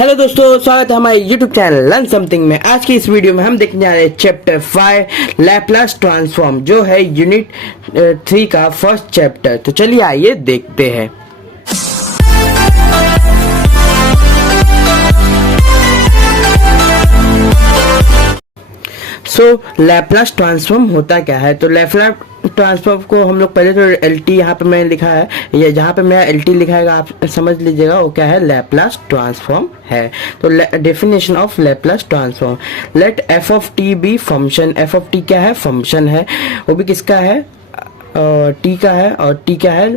Hello दोस्तों, स्वागत है हमारे YouTube चैनल लर्न समथिंग में। आज की इस वीडियो में हम देखने जा रहे हैं चैप्टर 5 लैपलास ट्रांसफॉर्म, जो है यूनिट 3 का फर्स्ट चैप्टर। तो चलिए आइए देखते हैं। लैपलास ट्रांसफॉर्म होता क्या है? तो लैपलास ट्रांसफॉर्म को हम लोग पहले तो LT यहाँ पे मैंने लिखा है, ये जहाँ पे मेरा LT लिखा है आप समझ लीजिएगा वो क्या है, लैपलास ट्रांसफॉर्म है। तो definition of Laplace transform, let f of t be function. f of t क्या है? फंक्शन है, वो भी किसका है? t का है, और t क्या है?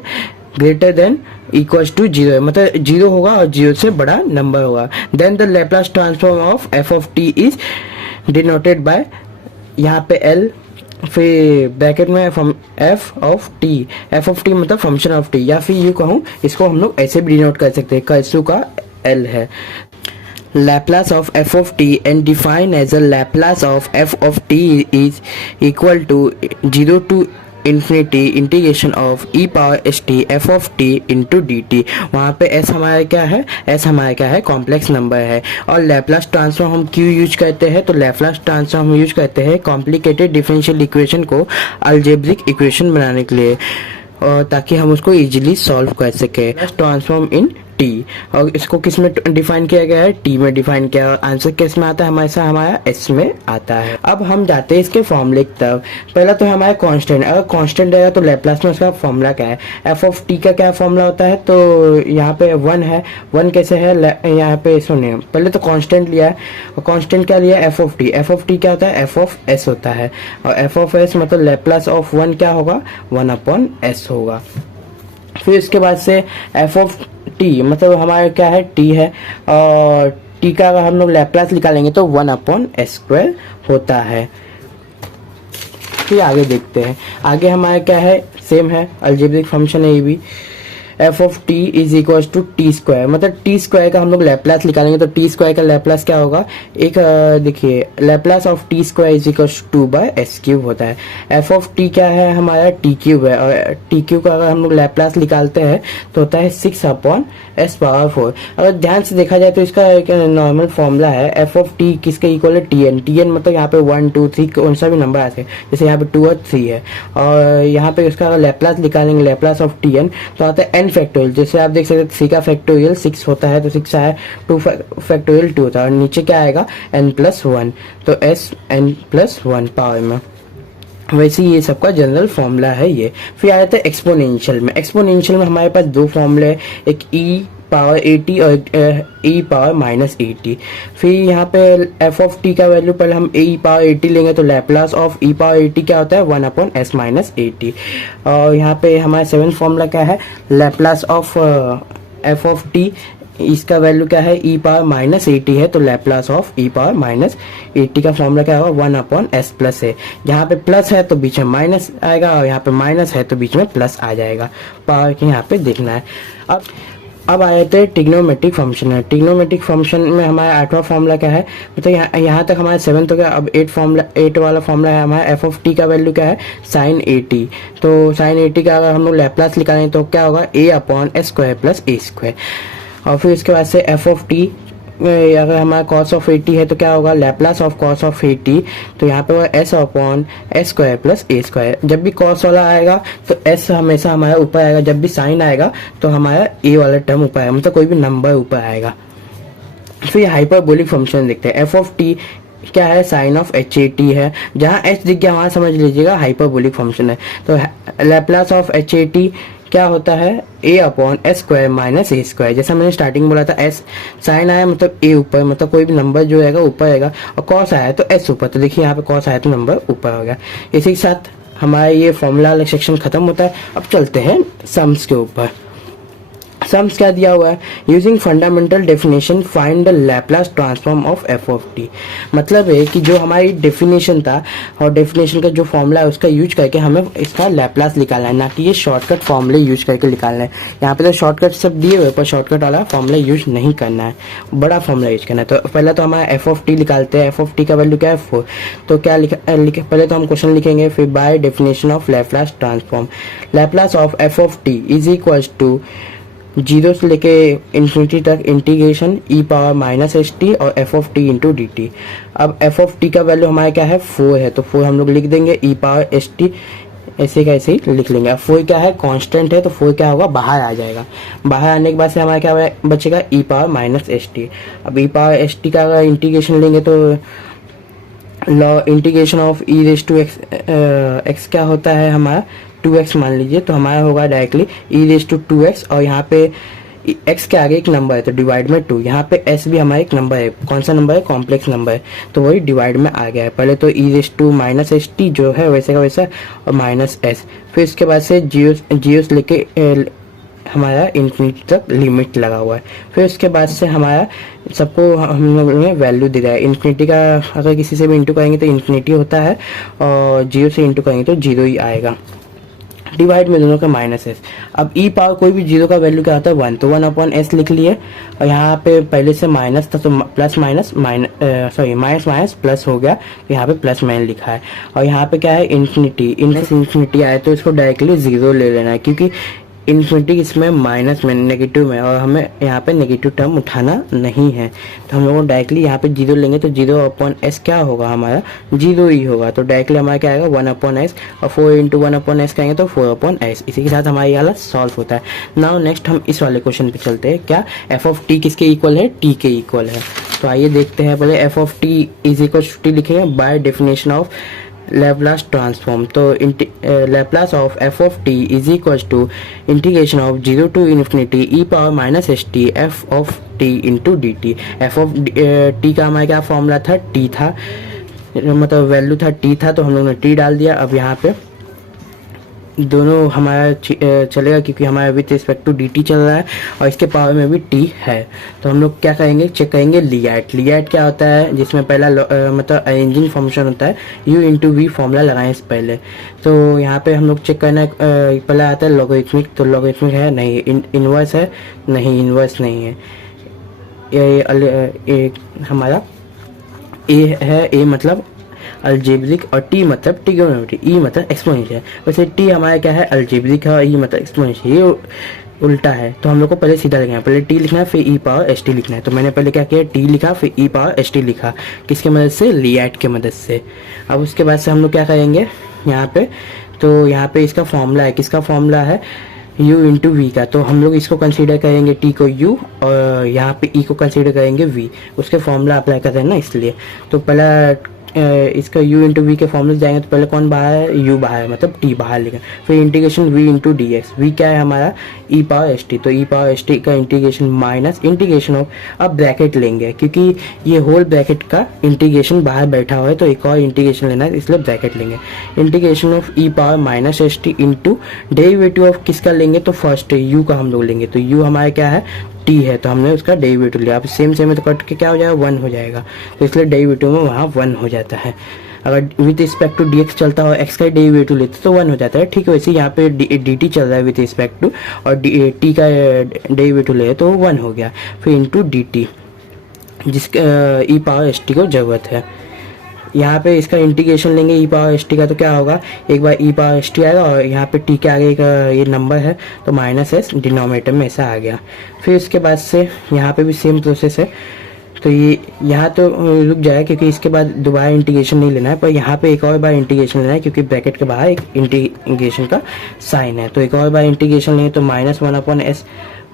ग्रेटर देन इक्वल्स टू 0 है, मतलब 0 होगा और 0 से बड़ा नंबर होगा। Then the Laplace transform of f of t is denoted by, यहाँ पे L फिर ब्रैकेट में f ऑफ t मतलब फंक्शन ऑफ t, या फिर यूँ कहूँ इसको हम लोग ऐसे भी डिनोट कर सकते हैं, कर्सू का L है। Laplace of f of t and defined as a Laplace of f of t is equal to 0 to infinity integration of e power st f of t into dt। वहाँ पे s हमारा क्या है? s हमारा क्या है? Complex number है। और लैपलास ट्रांसफॉर्म हम क्यों यूज करते हैं? तो लैपलास ट्रांसफॉर्म हम यूज करते हैं कॉम्प्लिकेटेड डिफरेंशियल इक्वेशन को अलजेब्रिक इक्वेशन बनाने के लिए, और ताकि हम उसको इजीली सॉल्व कर सके। ट्रांसफॉर्म इन t, और इसको किस में डिफाइन किया गया है? t में डिफाइन किया। आंसर किस में आता है? हमारा s में आता है। अब हम जाते हैं इसके फॉर्मूले की तरफ। पहला तो हमारा कांस्टेंट, अगर कांस्टेंट रहेगा तो लैपलास में उसका फॉर्मूला क्या है? f ऑफ t का क्या फॉर्मूला होता है? तो यहाँ पे 1 है। 1 कैसे है? यहाँ पे सुनिए, पहले तो कांस्टेंट लिया है, और कांस्टेंट क्या लिया? f of t। f of t क्या होता है? f ऑफ s होता है, और f ऑफ s मतलब लैपलास ऑफ 1 क्या होगा? 1/s होगा। फिर इसके बाद से f ऑफ t मतलब हमारा क्या है? t है, और t का अगर हम लोग लैपलास निकालेंगे तो 1/s² होता है। फिर आगे देखते हैं, आगे हमारा क्या है? सेम है, अलजेब्रिक फंक्शन है ये भी। f of t is equal to t², मतलब t² का हम लोग लैपलास निकालेंगे तो t² का लैपलास क्या होगा? एक देखिए, Laplace of t² is equal to 2/s³ होता है। f ऑफ t क्या है? हमारा t³ है, और t³ का अगर हम लोग लैपलास निकालते हैं तो होता है 6/s⁴। अगर ध्यान से देखा जाए तो इसका एक नॉर्मल फॉर्मूला है, f ऑफ t किसके इक्वल है? tn मतलब यहाँ पे 1 2 3 कौन सा भी नंबर आते हैं, जैसे यहाँ पे 2 और 3 है, और यहाँ पे उसका लैपलास निकालेंगे, लैपलास ऑफ tn तो आता है n फैक्टोरियल। जैसे आप देख सकते हैं 3 का फैक्टोरियल 6 होता है, तो 6 आया, 2 फैक्टोरियल 2 होता है, और नीचे क्या आएगा? n+1, तो n+1 पावर में। वैसे ये सबका जनरल फॉर्मूला है ये। फिर आ जाता है एक्सपोनेंशियल में। एक्सपोनेंशियल में हमारे पास दो फॉर्मूले हैं, एक e पावर 80 और e पावर -80। फिर यहाँ पे f ऑफ t का वैल्यू पहले हम e पावर 80 लेंगे, तो लैपलास ऑफ e पावर 80 क्या होता है? 1/s - 80। और यहाँ पे हमारा 7th फॉर्मूला क्या है? Laplace of f of t, इसका वैल्यू क्या है? e पावर -80 है, तो लैपलास ऑफ e पावर -80 का फॉर्मूला क्या होगा? 1/s+ है। यहाँ पे प्लस है तो बीच में माइनस आएगा, और यहाँ पे माइनस है तो बीच में प्लस आ जाएगा। पावर के यहाँ पे देखना है। अब आ जाते हैं ट्रिग्नोमेट्रिक फंक्शन है। ट्रिग्नोमेट्रिक फंक्शन में हमारा 8वां फॉर्मूला क्या है? मतलब यहाँ तक हमारा 7th हो गया। अब 8 वाला फॉर्मूला है हमारा, f ऑफ t का वैल्यू क्या है? sin 80। तो sin 80 का अगर हम लोग लैपलास निकालें तो क्या होगा? a/s² + a²। और फिर इसके बाद से f ऑफ t अगर हमारा cos ऑफ 80 है तो क्या होगा? लैपलास ऑफ cos ऑफ 80, तो यहाँ पे होगा s/s² + a²। जब भी cos वाला आएगा तो s हमेशा हमारा ऊपर आएगा, जब भी sin आएगा तो हमारा a वाला टर्म ऊपर आएगा, मतलब कोई भी नंबर ऊपर आएगा। फिर हाइपरबोलिक फंक्शन देखते हैं। f ऑफ t क्या है? साइन ऑफ hat है, जहाँ h दिख गया वहाँ समझ लीजिएगा हाइपरबोलिक फंक्शन है। तो लैपलास ऑफ hat क्या होता है? a/s² - a²। जैसा मैंने स्टार्टिंग बोला था, s साइन आया मतलब a ऊपर, मतलब कोई भी नंबर जो आएगा ऊपर आएगा, और cos आया तो s ऊपर। तो देखिए यहाँ पे cos आया तो नंबर ऊपर हो गया। इसी के साथ हमारा ये फॉर्मूला वाला सेक्शन खत्म होता है। अब चलते हैं सम्स के ऊपर। सम्स क्या दिया हुआ है? Using fundamental definition find the Laplace transform of f of t। मतलब है कि जो हमारी डेफिनेशन था, और डेफिनेशन का जो फॉर्मूला है उसका यूज करके हमें इसका लैपलास निकालना है, ना कि ये शॉर्टकट फॉर्मूले यूज करके निकालना है। यहाँ पे तो शॉर्टकट सब दिए हुए, पर शॉर्टकट वाला फॉर्मूला यूज नहीं करना है, बड़ा फॉर्मूला यूज करना है। तो पहले तो हमारा f ऑफ t निकालते हैं। f ऑफ t का वैल्यू क्या है? 4। तो क्या पहले तो हम क्वेश्चन लिखेंगे, फिर by definition of Laplace transform, Laplace of f of t is equal to zero से लेके इन्फिनिटी तक integration e power minus s t और f of t into d t. अब एफ ऑफ टी का value हमारा क्या है 4 है, तो 4 हम लोग लिख देंगे ई पावर एस टी, ऐसे का ऐसे ही लिख लेंगे। अब 4 क्या है कांस्टेंट है, तो 4 क्या होगा बाहर आ जाएगा। बाहर आने के बाद से हमारा क्या बचेगा ई पावर माइनस एस टी। अब ई पावर एस टी का अगर इंटीग्रेशन लेंगे तो लॉ integration of e raise to x, x क्या होता है हमारा 2x मान लीजिए, तो हमारा होगा directly E raise to 2x, और यहाँ पे x के आगे एक नंबर है तो डिवाइड में 2, यहाँ पे s भी हमारा एक नंबर है। कौन सा नंबर है कॉम्प्लेक्स नंबर है, तो वही डिवाइड में आ गया है। पहले तो e raise to minus s t जो है वैसे का वैसा और माइनस एस, फिर इसके बाद से जीरो से लेके हमारा इन्फिनिटी तक लिमिट लगा हुआ है। फिर उसके बाद से हमारा सबको हम लोग ने वैल्यू दे रहा है। इन्फिनिटी का अगर किसी से भी इंटू करेंगे तो इन्फिनिटी होता है, और जीरो से इंटू करेंगे तो जीरो ही आएगा। डिवाइड में दोनों का माइनस एस। अब ई पावर कोई भी जीरो का वैल्यू क्या होता है 1, तो 1 अपॉन एस लिख लिए, और यहाँ पे पहले से माइनस था तो plus minus minus minus plus हो गया, तो यहाँ पे प्लस माइनस लिखा है। और यहाँ पे क्या है इन्फिनिटी, इन्फिनिटी आए तो इसको डायरेक्टली जीरो ले लेना है, क्योंकि इन्फिनिटी इसमें माइनस में नेगेटिव में, और हमें यहाँ पे नेगेटिव टर्म उठाना नहीं है, तो हम लोग डायरेक्टली यहाँ पे जीरो लेंगे, तो जीरो अपॉन एस क्या होगा हमारा जीरो ही होगा। तो डायरेक्टली हमारा क्या आएगा 1 अपॉन एस, और 4 इंटू 1 अपॉन एस करेंगे तो 4 अपॉन एस। इसी के साथ हमारा ये वाला सॉल्व होता है। नाउ नेक्स्ट हम इस वाले क्वेश्चन पे चलते हैं। क्या एफ ऑफ टी किसके इक्वल है, टी के इक्वल है। तो आइए देखते हैं। पहले f of t is equal to t लिखेंगे by definition of Laplace transform. तो Laplace of f of t is equal to integration of zero to infinity e power minus s t f of t into d t. F of t का हमारा क्या formula था, T था, मतलब value था T था, तो हम लोग ने टी डाल दिया। अब यहाँ पे दोनों हमारा चलेगा, क्योंकि हमारा with respect to d t चल रहा है और इसके पावर में भी टी है। तो हम लोग क्या करेंगे, चेक करेंगे लियाट। लियाट क्या होता है, जिसमें पहला मतलब अरेंजिंग फंक्शन होता है u इंटू वी फॉर्मूला लगाएं इस पहले। तो यहाँ पे हम लोग चेक करना पहला आता है लॉगरिथमिक, तो लॉगरिथमिक है नहीं, इनवर्स है नहीं, इनवर्स नहीं है। ये हमारा ए है, ए मतलब अल्जेब्रिक, और टी मतलब ट्रिग्नोमेट्री, ई मतलब एक्सपोनेंशियल। वैसे टी हमारा क्या है अल्जेब्रिक है और ई मतलब एक्सपोनेंशियल, ये उल्टा है। तो हम लोग को पहले सीधा लिखना है, पहले टी लिखना है फिर ई पावर एस टी लिखना है। तो मैंने पहले क्या किया, टी लिखा फिर ई पावर एस टी लिखा, किसके मदद से, लियाट के मदद से। अब उसके बाद से हम लोग क्या करेंगे यहाँ पे, तो यहाँ पे इसका फॉर्मूला है, किसका फॉर्मूला है u इंटू वी का। तो हम लोग इसको कंसीडर करेंगे t को u, और यहाँ पे e को कंसीडर करेंगे v, उसके फॉर्मूला अप्लाई कर रहे हैं ना इसलिए। तो पहला इसका u इंटू वी के फॉर्मूले जाएंगे, तो पहले कौन बाहर है, u बाहर है, मतलब t बाहर लिखा। फिर integration v into d x, v क्या है हमारा e पावर एस टी, तो e पावर एस टी का इंटीग्रेशन माइनस इंटीग्रेशन ऑफ, अब ब्रैकेट लेंगे क्योंकि ये होल ब्रैकेट का इंटीग्रेशन बाहर बैठा हुआ है, तो एक और इंटीग्रेशन लेना है इसलिए ब्रैकेट लेंगे। Integration of e power minus s T into derivative of किसका लेंगे, तो फर्स्ट u का हम लोग लेंगे। तो u हमारा क्या है t है, तो हमने उसका डेरिवेटिव लिया। अब सेम सेम है तो कट के क्या हो जाएगा 1 हो जाएगा, तो इसलिए डेरिवेटिव में वहाँ 1 हो जाता है। अगर विथ रिस्पेक्ट टू dx चलता हो, x का डेरिवेटिव लेते तो 1 हो जाता है, ठीक है। वैसे यहाँ पे dt चल रहा है विथ रिस्पेक्ट टू, और t का डेरिवेटिव ले तो 1 हो गया, फिर इंटू dt, जिसका e पावर एस टी को जरूरत है। यहाँ पे इसका इंटीग्रेशन लेंगे ई पावर एस टी का, तो क्या होगा, एक बार ई पावर एस टी आएगा और यहाँ पे टी के आगे एक ये नंबर है तो माइनस एस डिनोमिनेटर में ऐसा आ गया। फिर इसके बाद से यहाँ पे भी सेम प्रोसेस है, तो ये यहाँ तो रुक जाए क्योंकि इसके बाद दोबारा इंटीग्रेशन नहीं लेना है, पर यहाँ पे एक और बार इंटीग्रेशन लेना है क्योंकि ब्रैकेट के बाहर एक इंटीग्रेशन का साइन है। तो एक और बार इंटीग्रेशन लेंगे तो माइनस 1 अपॉन एस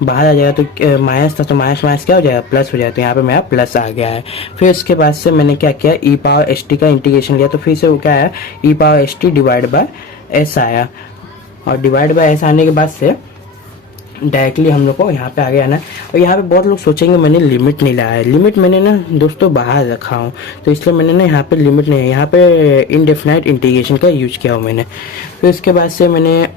बाहर आ जाएगा, तो माइनस था तो माइनस माइनस क्या हो जाएगा, प्लस हो जाएगा। तो यहाँ पे मेरा प्लस आ गया है। फिर उसके बाद से मैंने क्या किया, ई पावर एस टी का इंटीग्रेशन लिया, तो फिर से वो क्या आया, e power s t divide by s आया, और डिवाइड बाय एस आने के बाद से डायरेक्टली हम लोग को यहाँ पे आगे आना है। और यहाँ पे बहुत लोग सोचेंगे मैंने लिमिट नहीं लाया है, लिमिट मैंने ना दोस्तों बाहर रखा हूँ, तो इसलिए मैंने ना यहाँ पे लिमिट नहीं है, यहाँ पे इनडेफिनाइट इंटीग्रेशन का यूज किया हूँ मैंने। फिर उसके बाद से मैंने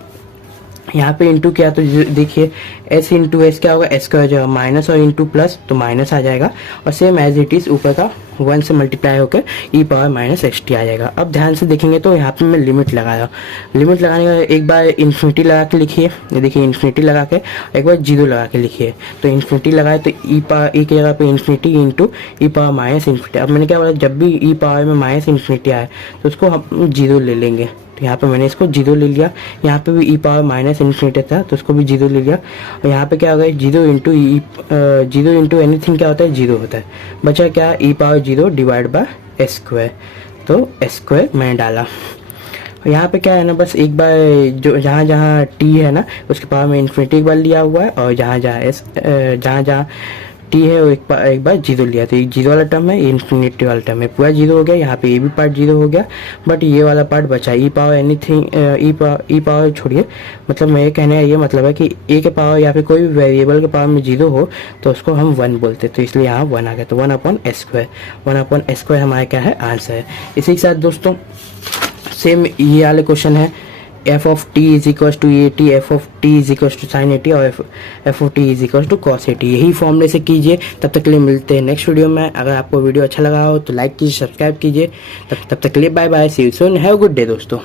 यहाँ पे इंटू किया, तो देखिए s इंटू एस क्या होगा, s का हो जाएगा माइनस, और इंटू प्लस तो माइनस आ जाएगा, और सेम एज इट इज ऊपर का 1 से मल्टीप्लाई होकर ई पावर माइनस एस टी आ जाएगा। अब ध्यान से देखेंगे तो यहाँ पे मैं लिमिट लगाया, लिमिट लगाने का एक बार इन्फिनिटी लगा के लिखिए, ये देखिए इन्फिनिटी लगा के, एक बार जीरो लगा के लिखिए। तो इन्फिनिटी लगाए तो ई की जगह पे इन्फिनिटी इंटू ई पावर माइनस इन्फिनिटी। अब मैंने क्या बोला, जब भी ई पावर में माइनस इन्फिनिटी आए तो उसको हम जीरो ले लेंगे, तो यहाँ पे मैंने इसको 0 ले लिया। यहाँ पे भी ई पावर माइनस इन्फिनिटी था तो उसको भी 0 ले लिया। और यहाँ पे क्या होगा 0 इंटू एनीथिंग क्या होता है 0 होता है। बचा क्या ई पावर 0 डिवाइड बाय स्क्वायर, तो स्क्वायर मैंने डाला। और यहाँ पे क्या है ना बस एक बार जो जहाँ जहाँ टी है ना उसके पावर में इन्फिनिटी एक बार लिया हुआ है, और जहाँ जहाँ टी है वो एक बार 0 लिया। तो ये 0 वाला टर्म है, ये इन्फिनिटी वाला टर्म है, पूरा 0 हो गया। यहाँ पे ये भी पार्ट 0 हो गया, बट ये वाला पार्ट बचा ई पावर एनीथिंग ई पावर छोड़िए, मतलब मेरे कहने का ये मतलब है कि ए के पावर या फिर कोई भी वेरिएबल के पावर में 0 हो तो उसको हम 1 बोलते, तो इसलिए यहाँ 1 आ गया। तो 1/स्क्वायर हमारा क्या है आंसर है। इसी के साथ दोस्तों सेम ये वाले क्वेश्चन है f of t is equal to a t, f of t is equal to sine a t और f of t is equal to cos a t. यही फॉर्मूले से कीजिए। तब तक के लिए मिलते हैं नेक्स्ट वीडियो में। अगर आपको वीडियो अच्छा लगा हो तो लाइक कीजिए, सब्सक्राइब कीजिए। तब तक के लिए bye bye, see you soon, have a good day दोस्तों।